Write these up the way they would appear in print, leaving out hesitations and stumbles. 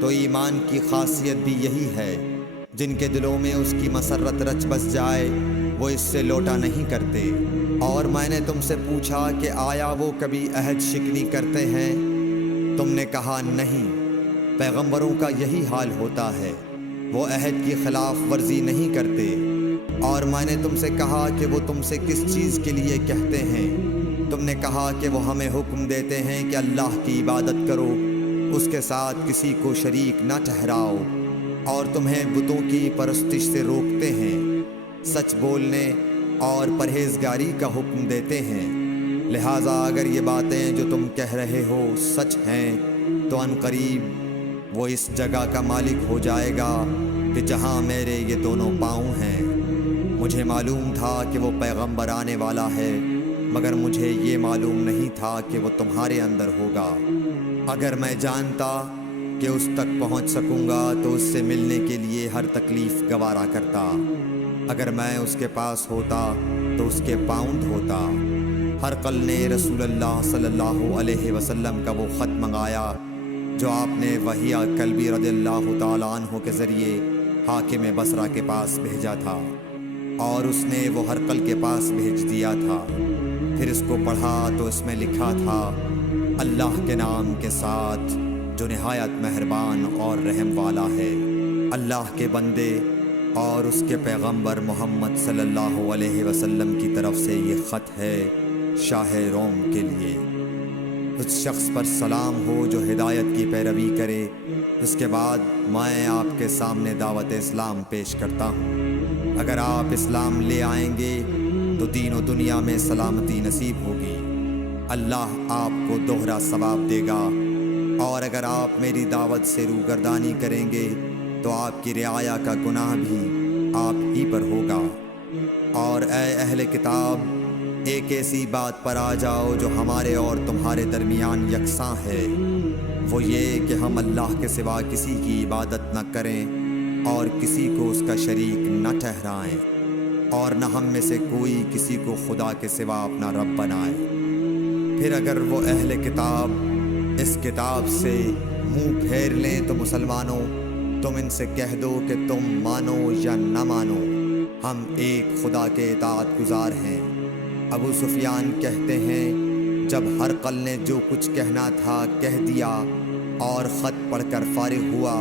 تو ایمان کی خاصیت بھی یہی ہے، جن کے دلوں میں اس کی مسرت رچ بس جائے وہ اس سے لوٹا نہیں کرتے۔ اور میں نے تم سے پوچھا کہ آیا وہ کبھی عہد شکنی کرتے ہیں؟ تم نے کہا نہیں۔ پیغمبروں کا یہی حال ہوتا ہے، وہ عہد کی خلاف ورزی نہیں کرتے۔ اور میں نے تم سے کہا کہ وہ تم سے کس چیز کے لیے کہتے ہیں؟ تم نے کہا کہ وہ ہمیں حکم دیتے ہیں کہ اللہ کی عبادت کرو، اس کے ساتھ کسی کو شریک نہ ٹھہراؤ، اور تمہیں بتوں کی پرستش سے روکتے ہیں، سچ بولنے اور پرہیزگاری کا حکم دیتے ہیں۔ لہٰذا اگر یہ باتیں جو تم کہہ رہے ہو سچ ہیں تو ان قریب وہ اس جگہ کا مالک ہو جائے گا کہ جہاں میرے یہ دونوں پاؤں ہیں۔ مجھے معلوم تھا کہ وہ پیغمبر آنے والا ہے، مگر مجھے یہ معلوم نہیں تھا کہ وہ تمہارے اندر ہوگا۔ اگر میں جانتا کہ اس تک پہنچ سکوں گا تو اس سے ملنے کے لیے ہر تکلیف گوارا کرتا۔ اگر میں اس کے پاس ہوتا تو اس کے پاؤں دھوتا۔ ہرقل نے رسول اللہ صلی اللہ علیہ وسلم کا وہ خط منگایا جو آپ نے وحیہ کلبی رضی اللہ تعالیٰ عنہ کے ذریعے حاکم بصرہ کے پاس بھیجا تھا، اور اس نے وہ ہرقل کے پاس بھیج دیا تھا۔ پھر اس کو پڑھا تو اس میں لکھا تھا، اللہ کے نام کے ساتھ جو نہایت مہربان اور رحم والا ہے۔ اللہ کے بندے اور اس کے پیغمبر محمد صلی اللہ علیہ وسلم کی طرف سے یہ خط ہے شاہ روم کے لیے۔ اس شخص پر سلام ہو جو ہدایت کی پیروی کرے۔ اس کے بعد میں آپ کے سامنے دعوت اسلام پیش کرتا ہوں۔ اگر آپ اسلام لے آئیں گے تو دین و دنیا میں سلامتی نصیب ہوگی، اللہ آپ کو دوہرا ثواب دے گا۔ اور اگر آپ میری دعوت سے روگردانی کریں گے تو آپ کی رعایا کا گناہ بھی آپ ہی پر ہوگا۔ اور اے اہل کتاب، ایک ایسی بات پر آ جاؤ جو ہمارے اور تمہارے درمیان یکساں ہے، وہ یہ کہ ہم اللہ کے سوا کسی کی عبادت نہ کریں اور کسی کو اس کا شریک نہ ٹھہرائیں، اور نہ ہم میں سے کوئی کسی کو خدا کے سوا اپنا رب بنائے۔ پھر اگر وہ اہل کتاب اس کتاب سے منہ پھیر لیں تو مسلمانوں، تم ان سے کہہ دو کہ تم مانو یا نہ مانو، ہم ایک خدا کے اطاعت گزار ہیں۔ ابو سفیان کہتے ہیں، جب ہرقل نے جو کچھ کہنا تھا کہہ دیا اور خط پڑھ کر فارغ ہوا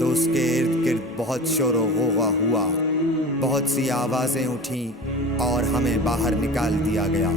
تو اس کے ارد گرد بہت شور و غوغا ہوا، بہت سی آوازیں اٹھیں اور ہمیں باہر نکال دیا گیا۔